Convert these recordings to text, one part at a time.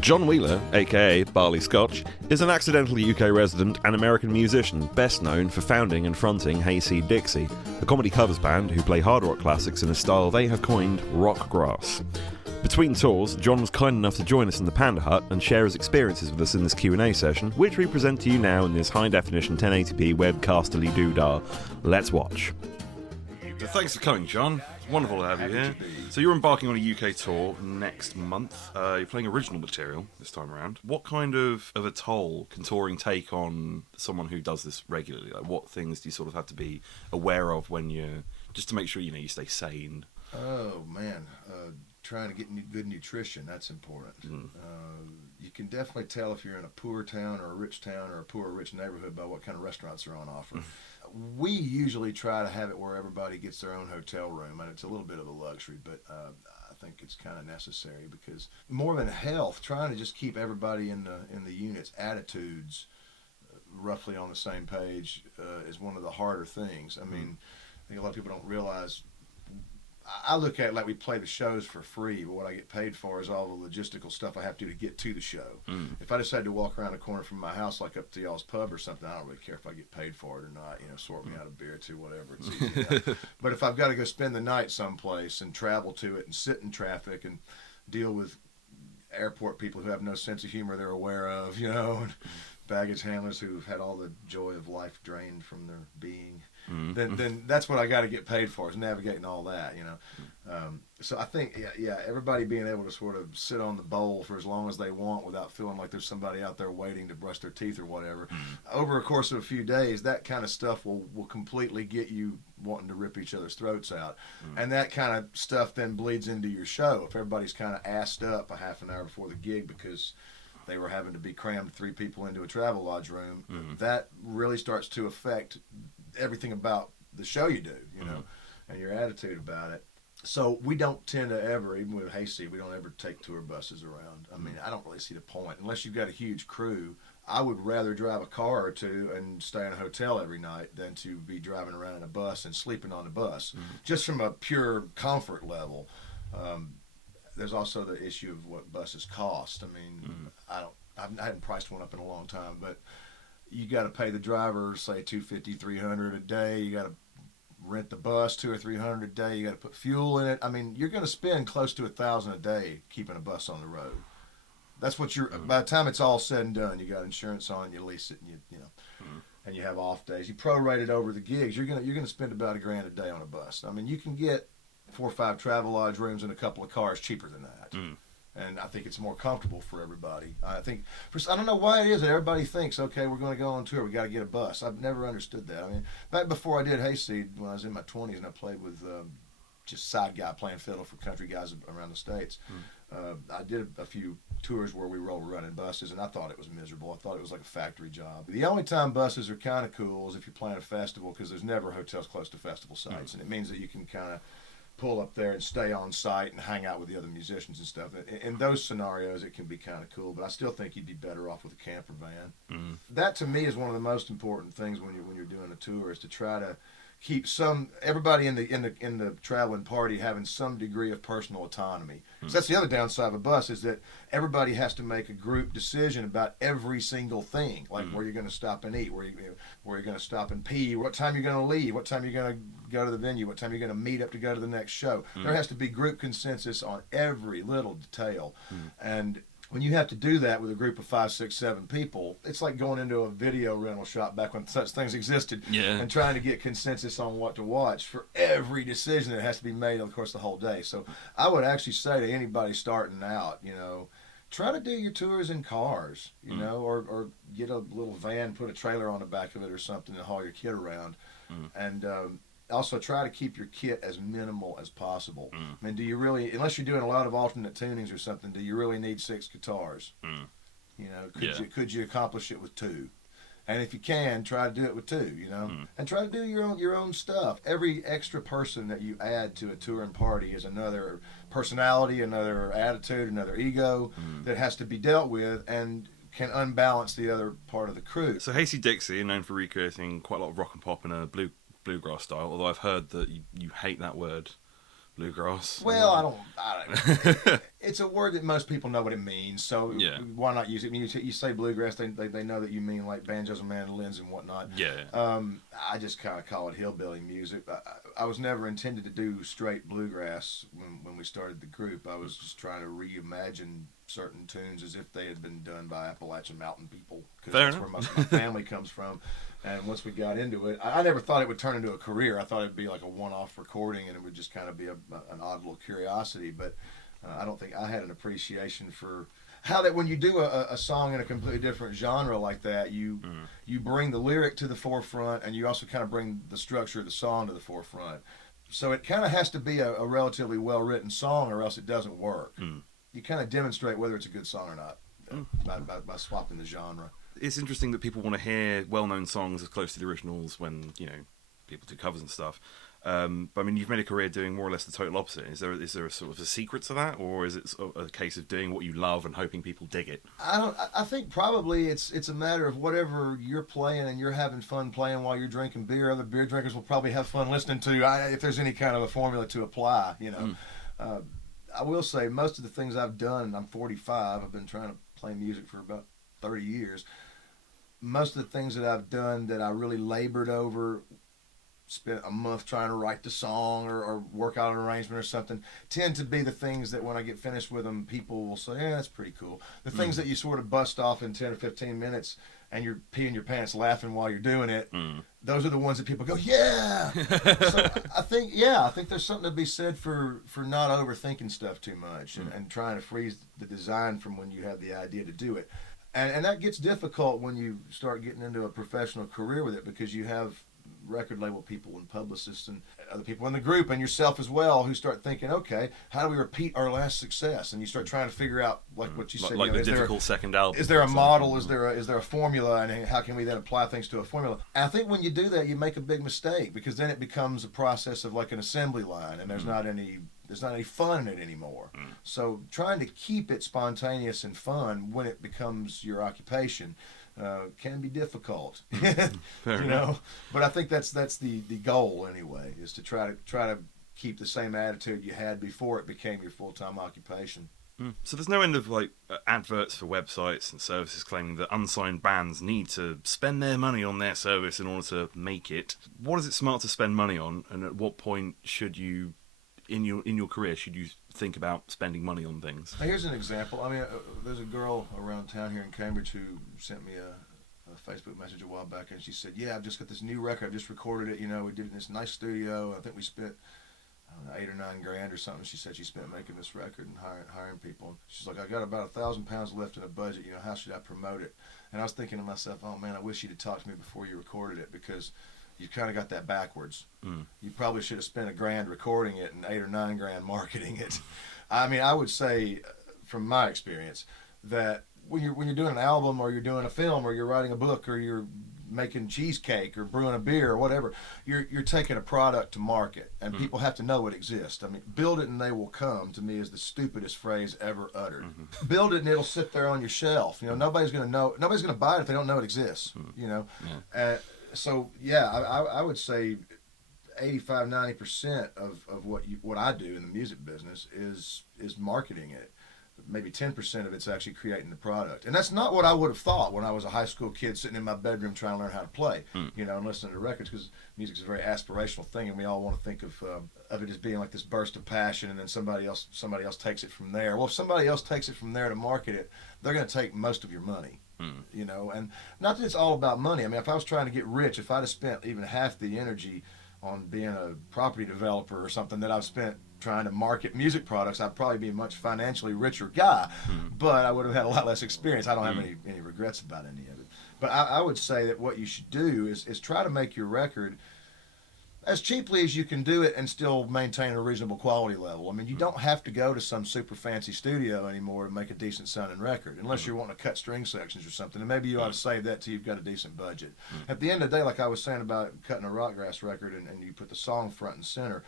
John Wheeler, aka Barley Scotch, is an accidentally UK resident and American musician, best known for founding and fronting Hayseed Dixie, a comedy covers band who play hard rock classics in a style they have coined rock grass. Between tours, John was kind enough to join us in the Panda Hut and share his experiences with us in this Q&A session, which we present to you now in this high-definition 1080p webcasterly doodah. Let's watch. Thanks for coming, John. It's wonderful to have you here. So you're embarking on a UK tour next month. You're playing original material this time around. What kind of a toll can touring take on someone who does this regularly? Like, what things do you sort of have to be aware of when you're, just to make sure you stay sane? Oh man, trying to get good nutrition, that's important. You can definitely tell if you're in a poor town or a rich town or a poor or rich neighborhood by what kind of restaurants are on offer. We usually try to have it where everybody gets their own hotel room, and it's a little bit of a luxury, but I think it's kind of necessary because more than health, trying to just keep everybody in the unit's attitudes roughly on the same page is one of the harder things. I mean, I think a lot of people don't realize. I look at it like we play the shows for free, but what I get paid for is all the logistical stuff I have to do to get to the show. If I decide to walk around the corner from my house, like up to y'all's pub or something, I don't really care if I get paid for it or not. Sort me out a beer or two, whatever. It's easy. But if I've got to go spend the night someplace and travel to it and sit in traffic and deal with airport people who have no sense of humor they're aware of, and baggage handlers who've had all the joy of life drained from their being. Then that's what I got to get paid for, is navigating all that, So I think, everybody being able to sort of sit on the bowl for as long as they want without feeling like there's somebody out there waiting to brush their teeth or whatever. Over a course of a few days, that kind of stuff will completely get you wanting to rip each other's throats out. And that kind of stuff then bleeds into your show. If everybody's kind of assed up a half an hour before the gig because they were having to be crammed 3 people into a travel lodge room, that really starts to affect everything about the show you do, and your attitude about it. So we don't tend to ever, even with Hayseed, we don't ever take tour buses around. I mean, I don't really see the point. Unless you've got a huge crew, I would rather drive a car or two and stay in a hotel every night than to be driving around in a bus and sleeping on the bus, just from a pure comfort level. There's also the issue of what buses cost. I mean, I hadn't priced one up in a long time, but you got to pay the driver, say $250, $300 a day. You got to rent the bus $200 or $300 a day. You got to put fuel in it. I mean, you're going to spend close to $1,000 a day keeping a bus on the road. That's what you're. By the time it's all said and done, you got insurance on, you lease it, and and you have off days. You prorate it over the gigs. You're gonna spend about $1,000 a day on a bus. I mean, you can get 4 or 5 travel lodge rooms and a couple of cars cheaper than that. And I think it's more comfortable for everybody. I don't know why it is that everybody thinks, okay, we're going to go on tour, we got to get a bus. I've never understood that. I mean, back before I did Hayseed, when I was in my 20s and I played with just side guy playing fiddle for country guys around the States, I did a few tours where we were running buses, and I thought it was miserable. I thought it was like a factory job. The only time buses are kind of cool is if you're playing a festival, because there's never hotels close to festival sites, and it means that you can kind of pull up there and stay on site and hang out with the other musicians and stuff. In those scenarios, it can be kind of cool, but I still think you'd be better off with a camper van. That, to me, is one of the most important things when you're doing a tour, is to try to keep everybody in the traveling party having some degree of personal autonomy. So that's the other downside of a bus, is that everybody has to make a group decision about every single thing, like where you're going to stop and eat, where you're going to stop and pee, what time you're going to leave, what time you're going to go to the venue, what time you're going to meet up to go to the next show. There has to be group consensus on every little detail. And when you have to do that with a group of 5, 6, 7 people, it's like going into a video rental shop back when such things existed, and trying to get consensus on what to watch for every decision that has to be made over the course of the whole day. So I would actually say to anybody starting out, try to do your tours in cars, or get a little van, put a trailer on the back of it or something, and haul your kit around. And also try to keep your kit as minimal as possible. I mean, do you really, unless you're doing a lot of alternate tunings or something, do you really need 6 guitars? Could you accomplish it with 2? And if you can, try to do it with 2, and try to do your own stuff. Every extra person that you add to a touring party is another personality, another attitude, another ego that has to be dealt with and can unbalance the other part of the crew. So Hayseed Dixie, known for recreating quite a lot of rock and pop in a bluegrass style, although I've heard that you hate that word, bluegrass. Well, I don't It's a word that most people know what it means, so Yeah. why not use it? I mean, you say bluegrass, they know that you mean like banjos and mandolins and whatnot. Yeah. I just kind of call it hillbilly music. I was never intended to do straight bluegrass when we started the group. I was just trying to reimagine certain tunes as if they had been done by Appalachian Mountain people, because that's where most of my family comes from. And once we got into it, I never thought it would turn into a career. I thought it'd be like a one-off recording, and it would just kind of be an odd little curiosity, but I don't think I had an appreciation for how that when you do a song in a completely different genre like that, you bring the lyric to the forefront, and you also kind of bring the structure of the song to the forefront. So it kind of has to be a relatively well-written song, or else it doesn't work. You kind of demonstrate whether it's a good song or not by swapping the genre. It's interesting that people want to hear well-known songs as close to the originals when, you know, people do covers and stuff. But I mean, you've made a career doing more or less the total opposite. Is there a sort of a secret to that, or is it sort of a case of doing what you love and hoping people dig it? I think probably it's a matter of whatever you're playing and you're having fun playing while you're drinking beer. Other beer drinkers will probably have fun listening to. If there's any kind of a formula to apply, you know. I will say most of the things I've done. I'm 45. I've been trying to play music for about 30 years. Most of the things that I've done that I really labored over, spent a month trying to write the song or work out an arrangement or something, tend to be the things that when I get finished with them, people will say, yeah, that's pretty cool. The things that you sort of bust off in 10 or 15 minutes and you're peeing your pants laughing while you're doing it, those are the ones that people go, yeah! So I think there's something to be said for not overthinking stuff too much and trying to freeze the design from when you have the idea to do it. And that gets difficult when you start getting into a professional career with it, because you have record label people and publicists and other people in the group and yourself as well who start thinking, okay, how do we repeat our last success? And you start trying to figure out, like what you said, like the difficult second album. Is there a model? Is there a formula? And how can we then apply things to a formula? And I think when you do that, you make a big mistake, because then it becomes a process of like an assembly line, and there's not any fun in it anymore. So trying to keep it spontaneous and fun when it becomes your occupation can be difficult. Fair enough. But I think that's the goal anyway, is to try to keep the same attitude you had before it became your full-time occupation. So there's no end of like adverts for websites and services claiming that unsigned bands need to spend their money on their service in order to make it. What is it smart to spend money on, and at what point should you, in your career, should you think about spending money on things? Now, here's an example. I mean, there's a girl around town here in Cambridge who sent me a Facebook message a while back, and she said, yeah, I've just got this new record. I've just recorded it. You know, we did it in this nice studio. I think we spent, I don't know, $8 or $9 grand or something. She said she spent making this record and hiring people. She's like, I got about 1,000 pounds left in a budget. You know, how should I promote it? And I was thinking to myself, oh man, I wish you'd have talked to me before you recorded it, because you kind of got that backwards. You probably should have spent $1 grand recording it and $8 or $9 grand marketing it. I mean, I would say, from my experience, that when you're doing an album, or you're doing a film, or you're writing a book, or you're making cheesecake or brewing a beer or whatever, you're taking a product to market, and people have to know it exists. I mean, build it and they will come, to me, is the stupidest phrase ever uttered. Build it and it'll sit there on your shelf. You know, nobody's going to buy it if they don't know it exists. You know. So yeah, I would say 85-90% of what I do in the music business is marketing it. Maybe 10% of it's actually creating the product, and that's not what I would have thought when I was a high school kid sitting in my bedroom trying to learn how to play, you know, and listening to records, because music's a very aspirational thing, and we all want to think of it as being like this burst of passion, and then somebody else takes it from there. Well, if somebody else takes it from there to market it, they're going to take most of your money. You know, and not that it's all about money. I mean, if I was trying to get rich, if I'd have spent even half the energy on being a property developer or something that I've spent trying to market music products, I'd probably be a much financially richer guy, but I would have had a lot less experience. I don't have any regrets about any of it. But I would say that what you should do is try to make your record as cheaply as you can do it and still maintain a reasonable quality level. I mean, you don't have to go to some super fancy studio anymore to make a decent sounding record, unless you're wanting to cut string sections or something, and maybe you ought to save that till you've got a decent budget. At the end of the day, like I was saying about cutting a rockgrass record, and you put the song front and center,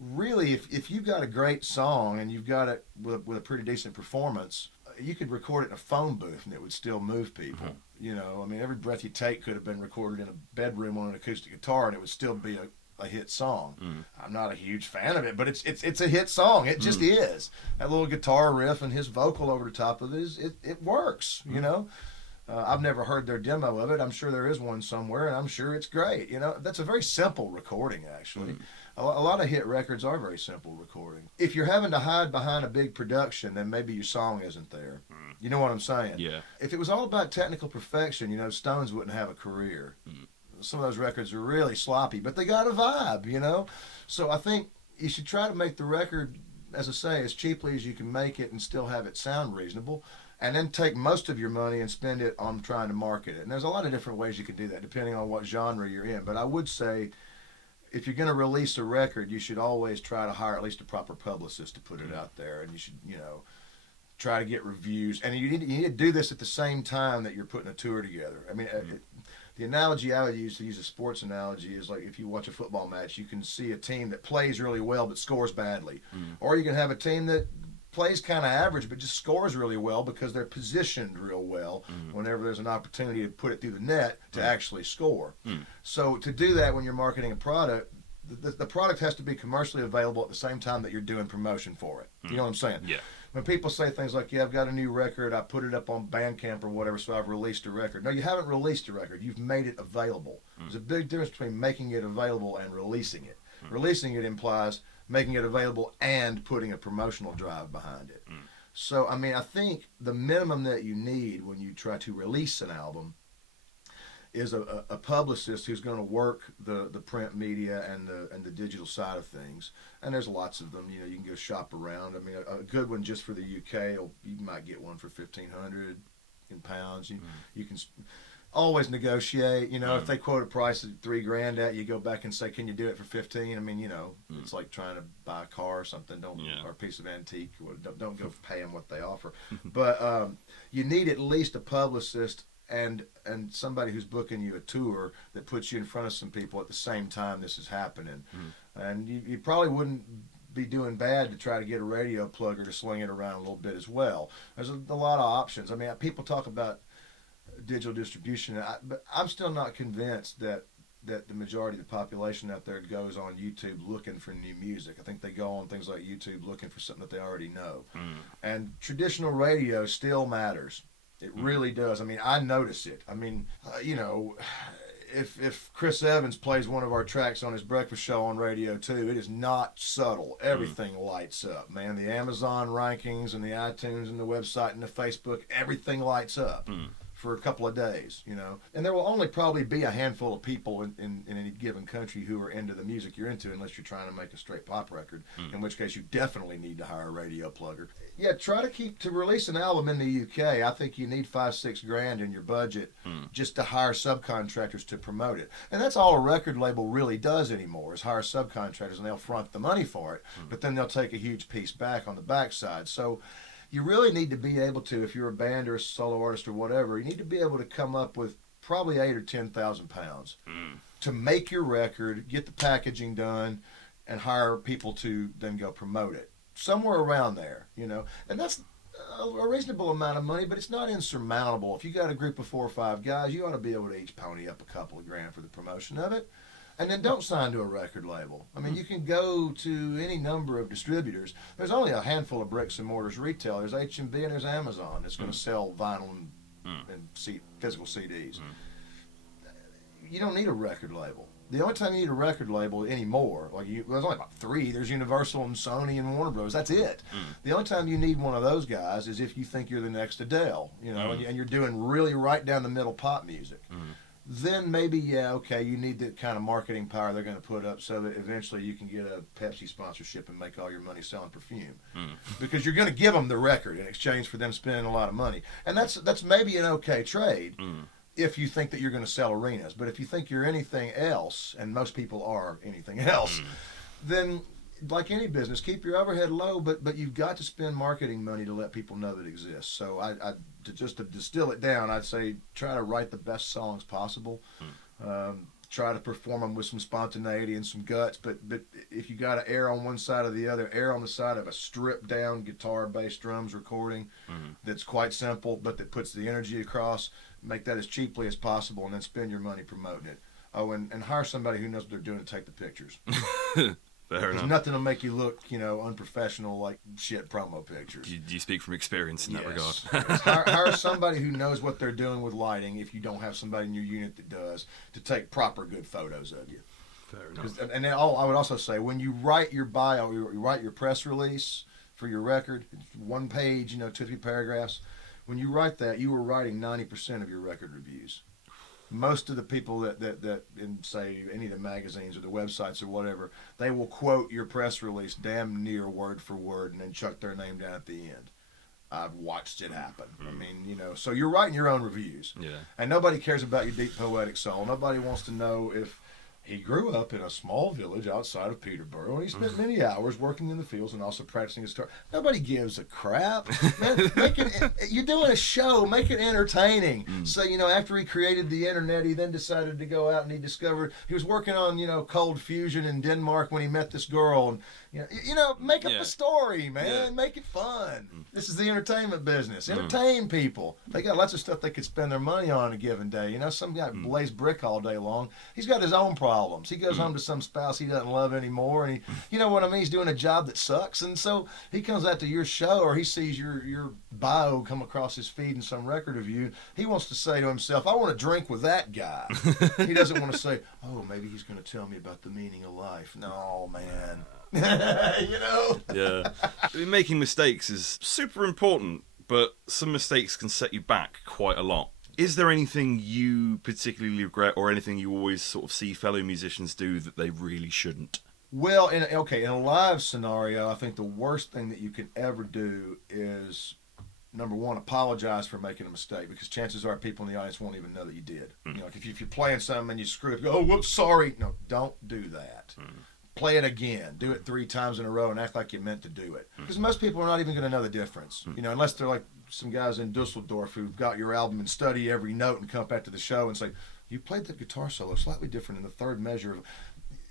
really, if you've got a great song and you've got it with a pretty decent performance, you could record it in a phone booth and it would still move people. You know, I mean, Every Breath You Take could have been recorded in a bedroom on an acoustic guitar, and it would still be a a hit song. I'm not a huge fan of it, but it's a hit song. It just is. That little guitar riff and his vocal over the top of it works, you know. I've never heard their demo of it. I'm sure there is one somewhere, and I'm sure it's great. You know, that's a very simple recording, actually. A lot of hit records are very simple recording. If you're having to hide behind a big production, then maybe your song isn't there. You know what I'm saying? Yeah. If it was all about technical perfection, you know, Stones wouldn't have a career. Some of those records are really sloppy, but they got a vibe, you know? So I think you should try to make the record, as I say, as cheaply as you can make it and still have it sound reasonable. And then take most of your money and spend it on trying to market it. And there's a lot of different ways you can do that, depending on what genre you're in. But I would say, if you're going to release a record, you should always try to hire at least a proper publicist to put it out there. And you should, you know, try to get reviews. And you need to do this at the same time that you're putting a tour together. I mean, the analogy I would use, to use a sports analogy, is like if you watch a football match, you can see a team that plays really well but scores badly. Or you can have a team that plays kind of average but just scores really well because they're positioned real well whenever there's an opportunity to put it through the net to actually score. So to do that when you're marketing a product, the product has to be commercially available at the same time that you're doing promotion for it. You know what I'm saying? Yeah. When people say things like, yeah, I've got a new record, I put it up on Bandcamp or whatever, so I've released a record. No, you haven't released a record. You've made it available. There's a big difference between making it available and releasing it. Releasing it implies making it available and putting a promotional drive behind it. So, I mean, I think the minimum that you need when you try to release an album is a publicist who's going to work the print media and the digital side of things. And there's lots of them. You know, you can go shop around. I mean, a good one just for the UK, you might get one for £1,500 in pounds. You can always negotiate. You know, if they quote a price of $3,000 at you, go back and say, can you do it for 15? I mean, you know, it's like trying to buy a car or something, or a piece of antique. Don't go pay them what they offer. But you need at least a publicist and somebody who's booking you a tour that puts you in front of some people at the same time this is happening. And you probably wouldn't be doing bad to try to get a radio plugger to swing it around a little bit as well. There's a lot of options. I mean, people talk about digital distribution, but I'm still not convinced that the majority of the population out there goes on YouTube looking for new music. I think they go on things like YouTube looking for something that they already know. And traditional radio still matters. It really does. I mean, I notice it. I mean, you know, if Chris Evans plays one of our tracks on his breakfast show on Radio 2, it is not subtle. Everything lights up, man. The Amazon rankings and the iTunes and the website and the Facebook, everything lights up for a couple of days, you know. And there will only probably be a handful of people in any given country who are into the music you're into, unless you're trying to make a straight pop record, in which case you definitely need to hire a radio plugger. Yeah, try to release an album in the UK. I think you need $5-6 in your budget just to hire subcontractors to promote it. And that's all a record label really does anymore, is hire subcontractors, and they'll front the money for it, but then they'll take a huge piece back on the backside. So you really need to be able to, if you're a band or a solo artist or whatever, you need to be able to come up with probably £8,000 or £10,000 to make your record, get the packaging done, and hire people to then go promote it. Somewhere around there, you know. And that's a reasonable amount of money, but it's not insurmountable. If you got a group of 4 or 5 guys, you ought to be able to each pony up a couple of grand for the promotion of it. And then don't sign to a record label. I mean, you can go to any number of distributors. There's only a handful of bricks and mortars retail. There's H&B and there's Amazon that's going to sell vinyl and physical CDs. You don't need a record label. The only time you need a record label anymore, there's only about 3. There's Universal and Sony and Warner Bros. That's it. The only time you need one of those guys is if you think you're the next Adele, you know, and you're doing really right down the middle pop music. Then maybe, you need the kind of marketing power they're going to put up so that eventually you can get a Pepsi sponsorship and make all your money selling perfume. Because you're going to give them the record in exchange for them spending a lot of money. And that's maybe an okay trade if you think that you're going to sell arenas. But if you think you're anything else, and most people are anything else, then like any business, keep your overhead low, but you've got to spend marketing money to let people know that it exists. So just to distill it down, I'd say try to write the best songs possible. Try to perform them with some spontaneity and some guts, but if you got to err on one side or the other, err on the side of a stripped down guitar, bass, drums recording that's quite simple, but that puts the energy across. Make that as cheaply as possible, and then spend your money promoting it. Oh, and hire somebody who knows what they're doing to take the pictures. There's nothing to make you look, unprofessional like shit promo pictures. Do you speak from experience in that regard? Yes. Hire somebody who knows what they're doing with lighting, if you don't have somebody in your unit that does, to take proper good photos of you. Fair enough. And then I would also say, when you write your bio, you write your press release for your record, it's one page, 2 or 3 paragraphs. When you write that, you are writing 90% of your record reviews. Most of the people that in, say, any of the magazines or the websites or whatever, they will quote your press release damn near word for word and then chuck their name down at the end. I've watched it happen. I mean, so you're writing your own reviews. Yeah. And nobody cares about your deep poetic soul. Nobody wants to know if he grew up in a small village outside of Peterborough, and he spent many hours working in the fields and also practicing his guitar. Nobody gives a crap. Man, you're doing a show. Make it entertaining. So, after he created the internet, he then decided to go out and he discovered he was working on, cold fusion in Denmark when he met this girl. And, make up a story, man. Yeah. Make it fun. This is the entertainment business. Entertain people. They got lots of stuff they could spend their money on a given day. Some guy blaze brick all day long. He's got his own problems. He goes home to some spouse he doesn't love anymore, and you know what I mean? He's doing a job that sucks, and so he comes out to your show, or he sees your bio come across his feed in some record review. He wants to say to himself, I want to drink with that guy. He doesn't want to say, oh, maybe he's going to tell me about the meaning of life. No, man. Yeah. Making mistakes is super important, but some mistakes can set you back quite a lot. Is there anything you particularly regret, or anything you always sort of see fellow musicians do that they really shouldn't? Well, in a live scenario, I think the worst thing that you can ever do is, number one, apologize for making a mistake, because chances are people in the audience won't even know that you did. Like if you're playing something and you screw it, go, oh, whoops, sorry. No, don't do that. Play it again. Do it 3 times in a row and act like you meant to do it. Because most people are not even going to know the difference. Unless they're like some guys in Dusseldorf who've got your album and study every note and come back to the show and say, you played the guitar solo slightly different in the third measure.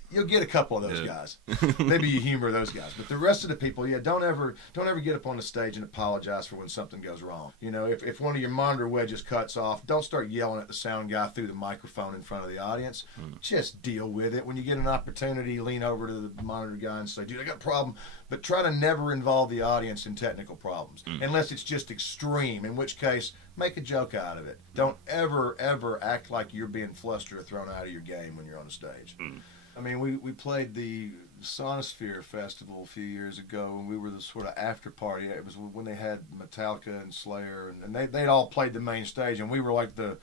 You'll get a couple of those guys. Maybe you humor those guys. But the rest of the people, don't ever get up on the stage and apologize for when something goes wrong. If one of your monitor wedges cuts off, don't start yelling at the sound guy through the microphone in front of the audience. Just deal with it. When you get an opportunity, lean over to the monitor guy and say, dude, I got a problem. But try to never involve the audience in technical problems, unless it's just extreme, in which case, make a joke out of it. Don't ever act like you're being flustered or thrown out of your game when you're on the stage. I mean, we played the Sonosphere Festival a few years ago, and we were the sort of after party. It was when they had Metallica and Slayer, and they'd all played the main stage, and we were like the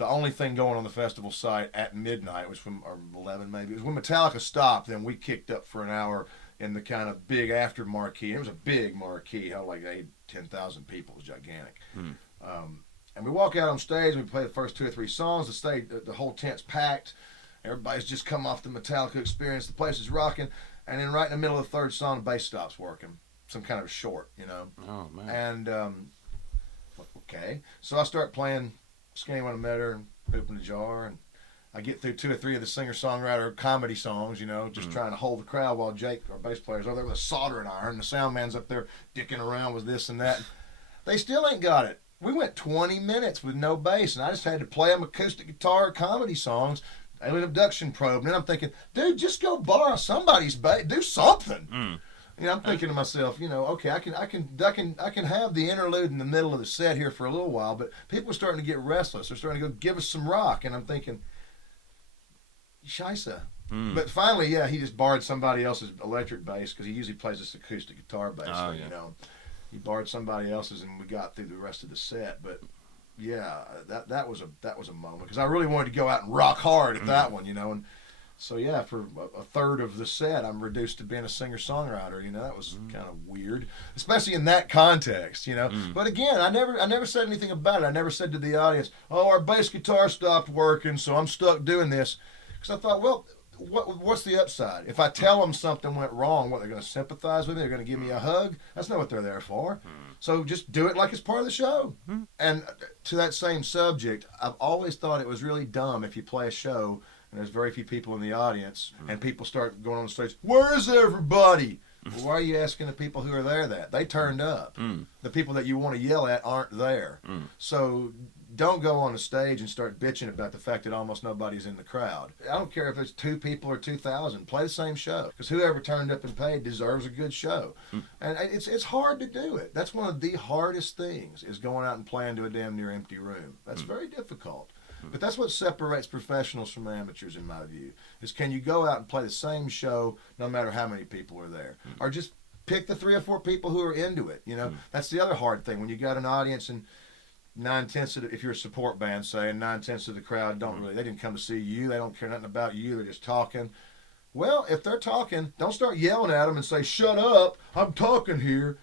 only thing going on the festival site at midnight. It was or 11 maybe. It was when Metallica stopped, then we kicked up for an hour in the kind of big after marquee. It was a big marquee, held like 10,000 people. It was gigantic. And we walk out on stage, and we play the first 2 or 3 songs. The whole tent's packed. Everybody's just come off the Metallica experience. The place is rocking. And then right in the middle of the 3rd song, the bass stops working. Some kind of short, Oh, man. And, okay. So I start playing Skinny When I Met Her and Poop in the Jar. And I get through 2 or 3 of the singer-songwriter comedy songs, just trying to hold the crowd while Jake, our bass player, is over there with a soldering iron. The sound man's up there dicking around with this and that. They still ain't got it. We went 20 minutes with no bass, and I just had to play them acoustic guitar comedy songs. Alien abduction probe, and then I'm thinking, dude, just go borrow somebody's bass, do something. I'm thinking to myself, okay, I can have the interlude in the middle of the set here for a little while, but people are starting to get restless. They're starting to go, give us some rock, and I'm thinking, scheisse. But finally, he just borrowed somebody else's electric bass, because he usually plays this acoustic guitar bass. He borrowed somebody else's, and we got through the rest of the set, but. Yeah, that was a moment, because I really wanted to go out and rock hard at that one, and so for a third of the set, I'm reduced to being a singer-songwriter. That was kind of weird, especially in that context, But again, I never said anything about it. I never said to the audience, "Oh, our bass guitar stopped working, so I'm stuck doing this," because I thought, well. What's the upside? If I tell them something went wrong, they're going to sympathize with me? They're going to give me a hug? That's not what they're there for. So just do it like it's part of the show. And to that same subject, I've always thought it was really dumb if you play a show and there's very few people in the audience and people start going on the stage, where is everybody? Well, why are you asking the people who are there that? They turned up. The people that you want to yell at aren't there. So don't go on the stage and start bitching about the fact that almost nobody's in the crowd. I don't care if it's 2 people or 2,000. Play the same show, because whoever turned up and paid deserves a good show. And it's hard to do it. That's one of the hardest things, is going out and playing to a damn near empty room. That's very difficult. But that's what separates professionals from amateurs, in my view, is can you go out and play the same show no matter how many people are there, or just pick the 3 or 4 people who are into it. You know, that's the other hard thing when you got an audience and 9/10 of the, if you're a support band, say, and 9/10 of the crowd they didn't come to see you, they don't care nothing about you, they're just talking. Well, if they're talking, don't start yelling at them and say, "Shut up, I'm talking here."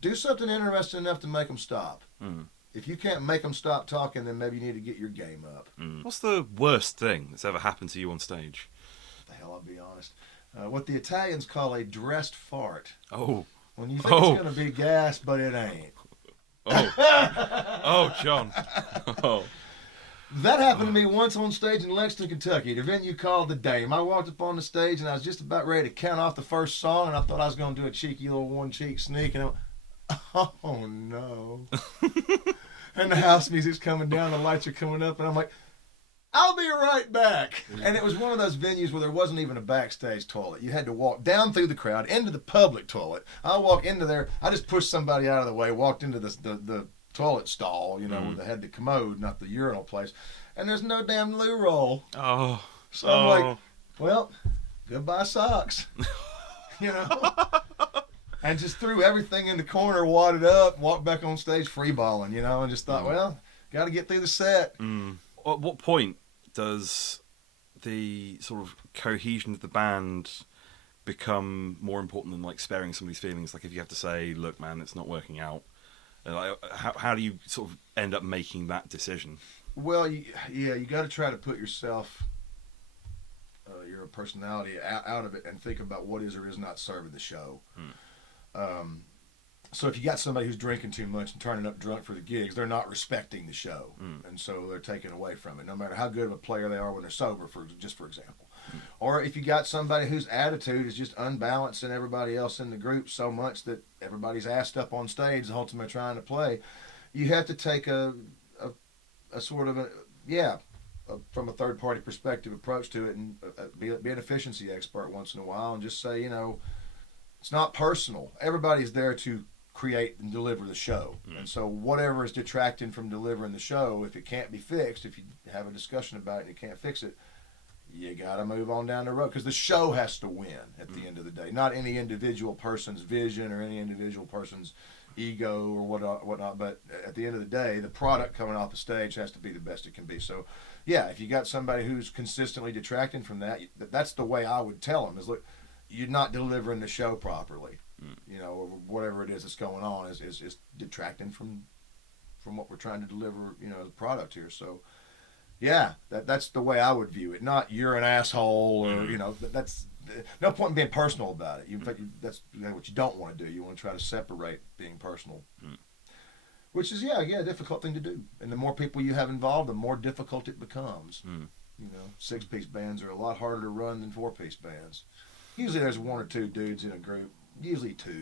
Do something interesting enough to make them stop. If you can't make them stop talking, then maybe you need to get your game up. What's the worst thing that's ever happened to you on stage? What the hell, I'll be honest. What the Italians call a dressed fart. Oh. When you think it's going to be gas, but it ain't. Oh, John. Oh. That happened to me once on stage in Lexington, Kentucky, at a venue called The Dame. I walked up on the stage and I was just about ready to count off the first song, and I thought I was going to do a cheeky little one-cheek sneak, and I went, oh no. And the house music's coming down, the lights are coming up, and I'm like, I'll be right back. And it was one of those venues where there wasn't even a backstage toilet. You had to walk down through the crowd into the public toilet. I walk into there, I just pushed somebody out of the way, walked into the toilet stall, you know, where they had the commode, not the urinal place, and there's no damn loo roll. Oh. So I'm like, well, goodbye socks. You know? And just threw everything in the corner, wadded up, walked back on stage freeballing, you know, and just thought, well, got to get through the set. At what point does the sort of cohesion of the band become more important than, like, sparing somebody's feelings? Like, if you have to say, look, man, it's not working out, like, how do you sort of end up making that decision? Well, you got to try to put yourself, your personality out of it, and think about what is or is not serving the show. So if you got somebody who's drinking too much and turning up drunk for the gigs, they're not respecting the show, and so they're taken away from it, no matter how good of a player they are when they're sober, for example. Or if you got somebody whose attitude is just unbalancing everybody else in the group so much that everybody's assed up on stage the whole time they're trying to play, you have to take a sort of from a third-party perspective approach to it, and be an efficiency expert once in a while, and just say, you know, it's not personal. Everybody's there to create and deliver the show. And so whatever is detracting from delivering the show, if it can't be fixed, if you have a discussion about it and you can't fix it, you got to move on down the road, because the show has to win at the end of the day. Not any individual person's vision or any individual person's ego or whatnot, but at the end of the day, the product coming off the stage has to be the best it can be. So, yeah, if you got somebody who's consistently detracting from that, that's the way I would tell them, is, look, you're not delivering the show properly. You know, or whatever it is that's going on is detracting from what we're trying to deliver, you know, the product here. So, yeah, that's the way I would view it. Not you're an asshole, or, you know, that's no point in being personal about it. In fact, that's what you don't want to do. You want to try to separate being personal, which is a difficult thing to do. And the more people you have involved, the more difficult it becomes. You know, 6-piece bands are a lot harder to run than 4-piece bands. Usually there's 1 or 2 dudes in a group, usually 2,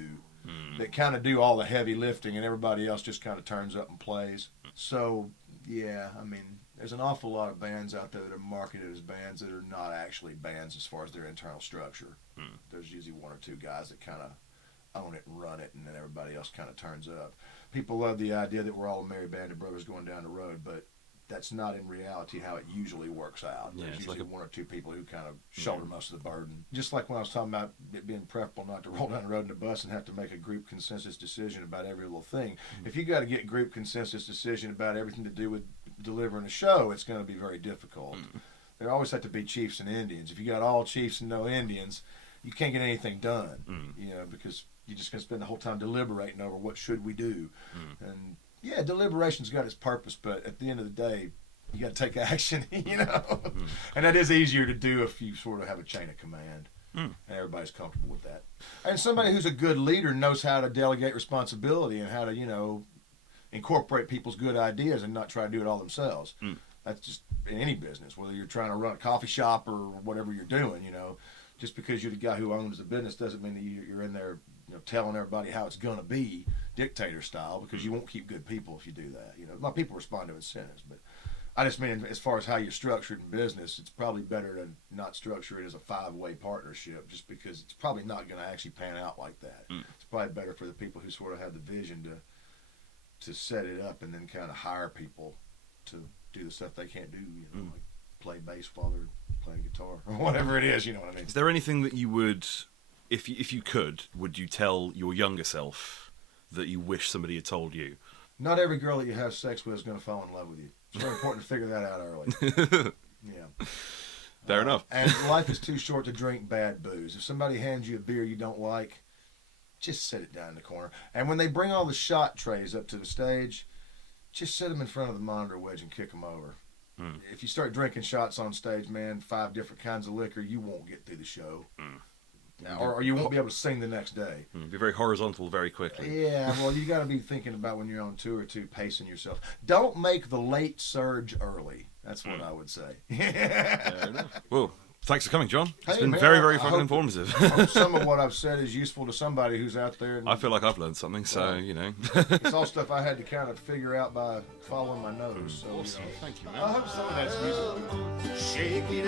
that kind of do all the heavy lifting, and everybody else just kind of turns up and plays. So, yeah, I mean, there's an awful lot of bands out there that are marketed as bands that are not actually bands as far as their internal structure. There's usually 1 or 2 guys that kind of own it and run it, and then everybody else kind of turns up. People love the idea that we're all a merry band of brothers going down the road, but that's not in reality how it usually works out. There's usually like 1 or 2 people who kind of shoulder most of the burden. Just like when I was talking about it being preferable not to roll down the road in a bus and have to make a group consensus decision about every little thing. If you got to get group consensus decision about everything to do with delivering a show, it's going to be very difficult. There always have to be chiefs and Indians. If you got all chiefs and no Indians, you can't get anything done. You know, because you're just going to spend the whole time deliberating over what should we do. And yeah, deliberation's got its purpose, but at the end of the day, you got to take action, you know? And that is easier to do if you sort of have a chain of command, and everybody's comfortable with that. And somebody who's a good leader knows how to delegate responsibility and how to, you know, incorporate people's good ideas and not try to do it all themselves. That's just in any business, whether you're trying to run a coffee shop or whatever you're doing, you know. Just because you're the guy who owns the business doesn't mean that you're in there, you know, telling everybody how it's going to be. dictator style, because you won't keep good people if you do that. You know, a lot of people respond to incentives, but I just mean as far as how you're structured in business, it's probably better to not structure it as a 5-way partnership, just because it's probably not going to actually pan out like that. It's probably better for the people who sort of have the vision to set it up and then kind of hire people to do the stuff they can't do, you know, like play bass while they're playing guitar or whatever it is, you know what I mean? Is there anything that you would, if you could you tell your younger self that you wish somebody had told you? Not every girl that you have sex with is going to fall in love with you. It's very important to figure that out early. Yeah. Fair enough. And life is too short to drink bad booze. If somebody hands you a beer you don't like, just set it down in the corner. And when they bring all the shot trays up to the stage, just set them in front of the monitor wedge and kick them over. If you start drinking shots on stage, man, 5 different kinds of liquor, you won't get through the show. Or you won't be able to sing the next day. Be very horizontal very quickly. Yeah, well, you got to be thinking about when you're on tour too, pacing yourself. Don't make the late surge early. That's what I would say. Fair enough. Well, thanks for coming, John. It's been man, very, very I fucking hope informative. I hope some of what I've said is useful to somebody who's out there. I feel like I've learned something, so, you know. It's all stuff I had to kind of figure out by following my nose. So, Awesome. Thank you, man. I hope some of that's music. Shake it